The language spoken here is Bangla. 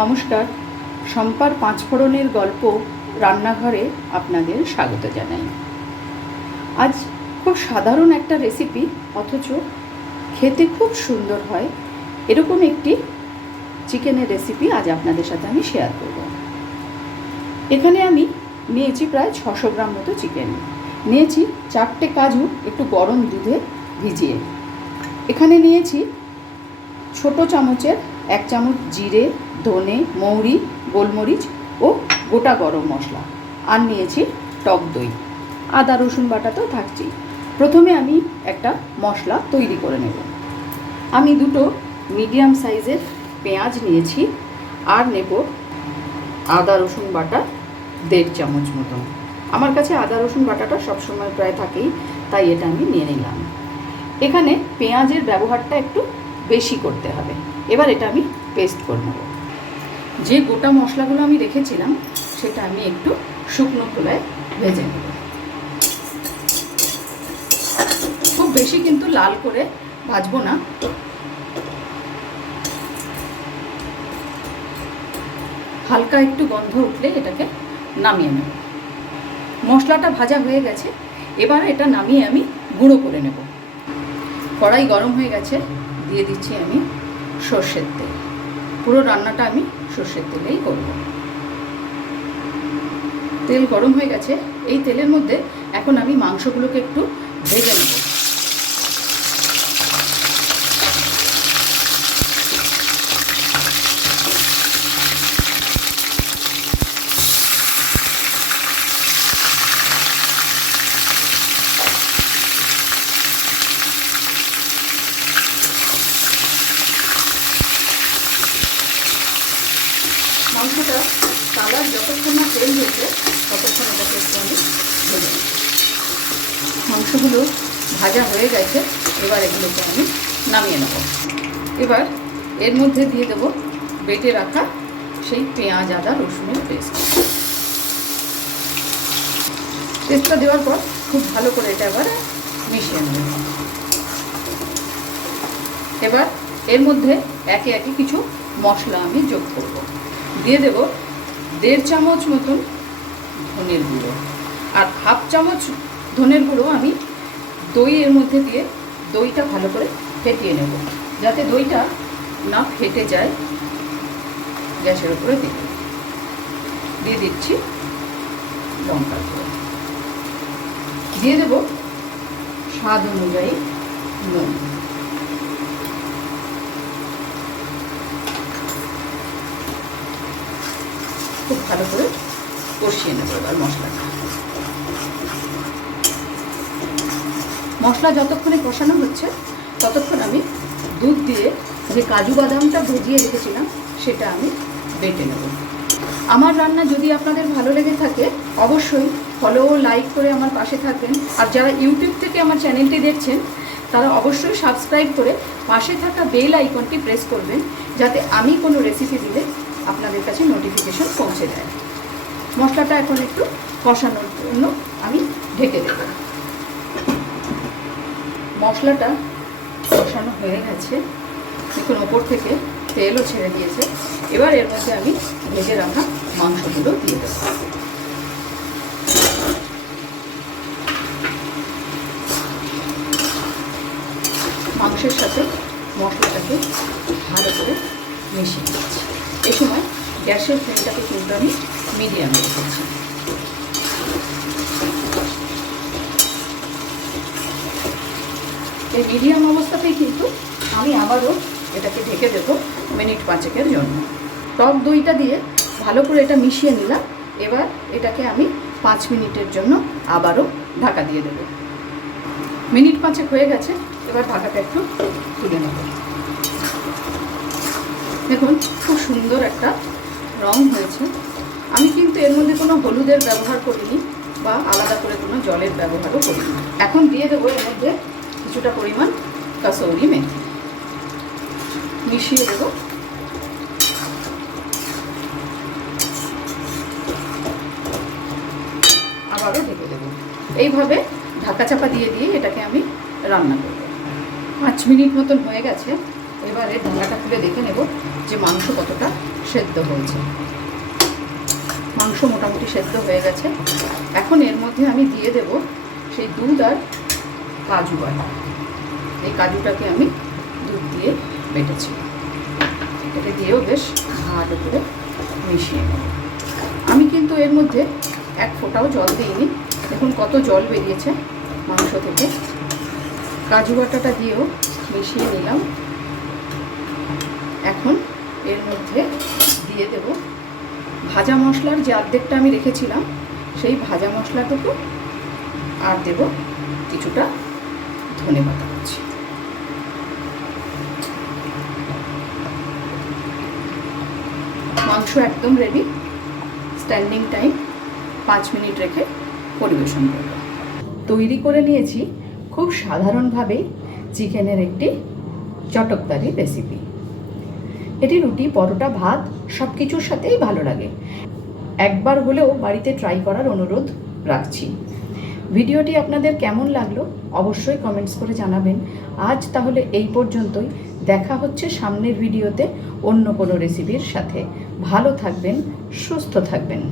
নমস্কার। শম্পার পাঁচফোড়নের গল্প রান্নাঘরে আপনাদের স্বাগত জানাই। আজ খুব সাধারণ একটা রেসিপি অথচ খেতে খুব সুন্দর হয়। এরকম একটি চিকেনের রেসিপি আজ আপনাদের সাথে আমি শেয়ার করব। এখানে আমি নিয়েছি প্রায় ছশো গ্রাম মতো চিকেন। নিয়েছি চারটে কাজু একটু গরম দুধে ভিজিয়ে। এখানে নিয়েছি ছোট চামচের এক চামচ জিরে ধনে, মৌরি, গোলমরিচ ও গোটা গরম মশলা। আর নিয়েছি টক দই। আদা, রসুন বাটা তো থাকছেই। প্রথমে আমি একটা মশলা তৈরি করে নেব। আমি দুটো মিডিয়াম সাইজের পেঁয়াজ নিয়েছি আর নেব আদা, রসুন বাটা দেড় চামচ মতন। আমার কাছে আদা, রসুন বাটাটা সবসময় প্রায় থাকেই, তাই এটা আমি নিয়ে নিলাম। এখানে পেঁয়াজের ব্যবহারটা একটু বেশি করতে হবে। এবার এটা আমি পেস্ট করে নেব। যে গোটা মশলাগুলো আমি রেখেছিলাম, সেটা আমি একটু শুকনো খোলায় ভেজে নেব। খুব বেশি কিন্তু লাল করে ভাজবো না। হালকা একটু গন্ধ উঠলে এটাকে নামিয়ে নেব। মশলাটা ভাজা হয়ে গেছে, এবার এটা নামিয়ে আমি গুঁড়ো করে নেব। কড়াই গরম হয়ে গেছে, দিয়ে দিচ্ছি আমি সর্ষের তেল। পুরো রান্নাটা আমি সর্ষের তেলেই করব। তেল গরম হয়ে গেছে। এই তেলের মধ্যে এখন আমি মাংসগুলোকে একটু ভেজে নেব। মাংসটা কালার যতক্ষণ না চেঞ্জ হয়েছে ততক্ষণ ওটাকে একটু আমি ভেজে মাংসগুলো ভাজা হয়ে গেছে, এবার এগুলোকে আমি নামিয়ে নেব। এবার এর মধ্যে দিয়ে দেব বেটে রাখা সেই পেঁয়াজ, আদা, রসুনের পেস্ট। পেস্টটা দেওয়ার পর খুব ভালো করে এটা এবার মিশিয়ে নেব। এবার এর মধ্যে একে একে কিছু মশলা আমি যোগ করব। দিয়ে দেব দেড় চামচ মতন ধনের গুঁড়ো। আর হাফ চামচ ধনের গুঁড়ো আমি দই এর মধ্যে দিয়ে দইটা ভালো করে ফেটিয়ে নেব। যাতে দইটা না ফেটে যায় গ্যাসের উপরে দিই দিয়ে দিচ্ছি লঙ্কার গুঁড়ো। দিয়ে দেব স্বাদ অনুযায়ী নুন। খুব ভালো করে কষিয়ে নেব এবার মশলাটা। মশলা যতক্ষণে কষানো হচ্ছে, ততক্ষণ আমি দুধ দিয়ে যে কাজু বাদামটা ভেজিয়ে রেখেছিলাম, সেটা আমি বেটে নেব। আমার রান্না যদি আপনাদের ভালো লেগে থাকে, অবশ্যই ফলো লাইক করে আমার পাশে থাকবেন। আর যারা ইউটিউব থেকে আমার চ্যানেলটি দেখছেন, তারা অবশ্যই সাবস্ক্রাইব করে পাশে থাকা বেল আইকনটি প্রেস করবেন, যাতে আমি কোনো রেসিপি দিলে আপনাদের কাছে নোটিফিকেশন পৌঁছে দেয়। মশলাটা এখন একটু কষানোর জন্য আমি ঢেকে দেব। মশলাটা কষানো হয়ে গেছে। দেখুন, ওপর থেকে তেলও ছেড়ে দিয়েছে। এবার এর মধ্যে আমি ভেজে রাখা মাংসগুলো দিয়ে দেবো। মাংসের সাথে মশলাটাকে ভালো করে মিশিয়ে দিচ্ছি এই সময় গ্যাসের ফ্লেমটাকে কিন্তু আমি মিডিয়ামে রেখেছি। এই মিডিয়াম অবস্থাতেই কিন্তু আমি আবারও এটাকে ঢেকে দেবো মিনিট পাঁচেকের জন্য। টক দইটা দিয়ে ভালো করে এটা মিশিয়ে নিলাম। এবার এটাকে আমি পাঁচ মিনিটের জন্য আবারও ঢাকা দিয়ে দেবো। মিনিট পাঁচেক হয়ে গেছে, এবার ঢাকাটা একটু তুলে নেব। দেখুন, খুব সুন্দর একটা রং হয়েছে। আমি কিন্তু এর মধ্যে কোনো হলুদের ব্যবহার করিনি বা আলাদা করে কোনো জলের ব্যবহারও করিনি। এখন দিয়ে দেবো এর মধ্যে কিছুটা পরিমাণ কাসৌরি মেথি। মিশিয়ে দেবো। আবারও ঢেকে দেবো। এইভাবে ঢাকা চাপা দিয়ে দিয়ে এটাকে আমি রান্না করব। পাঁচ মিনিট মতন হয়ে গেছে। এবারে ঢাকাটা খুলে দেখে নেব। যে মাংস কতটা সেদ্ধ হয়েছে। মাংস মোটামুটি সেদ্ধ হয়ে গেছে। এখন এর মধ্যে আমি দিয়ে দেব সেই দুধ আর কাজু বাটা। এই কাজুটাকে আমি দুধ দিয়ে বেটেছি। এটা দিয়েও বেশ ভালো করে মিশিয়ে নেব। আমি কিন্তু এর মধ্যে এক ফোঁটাও জল দিইনি। দেখুন কত জল বেরিয়েছে মাংস থেকে। কাজু বাটাটা দিয়েও মিশিয়ে নিলাম। এখন এর মধ্যে দিয়ে দেব। ভাজা মশলার যে অর্ধেকটা আমি রেখেছিলাম, সেই ভাজা মশলাটুকু আর দেব কিছুটা ধনে পাতা কুচি। মাংস একদম রেডি স্ট্যান্ডিং টাইম পাঁচ মিনিট রেখে পরিবেশন করব। তৈরি করে নিয়েছি খুব সাধারণভাবেই চিকেনের একটি চটকদারি রেসিপি এটি রুটি, পরোটা, ভাত সব কিছুর সাথেই ভালো লাগে। একবার হলেও বাড়িতে ট্রাই করার অনুরোধ রাখছি। ভিডিওটি আপনাদের কেমন লাগল অবশ্যই কমেন্টস করে জানাবেন। আজ তাহলে এই পর্যন্তই। দেখা হচ্ছে সামনের ভিডিওতে অন্য কোনো রেসিপির সাথে। ভালো থাকবেন, সুস্থ থাকবেন।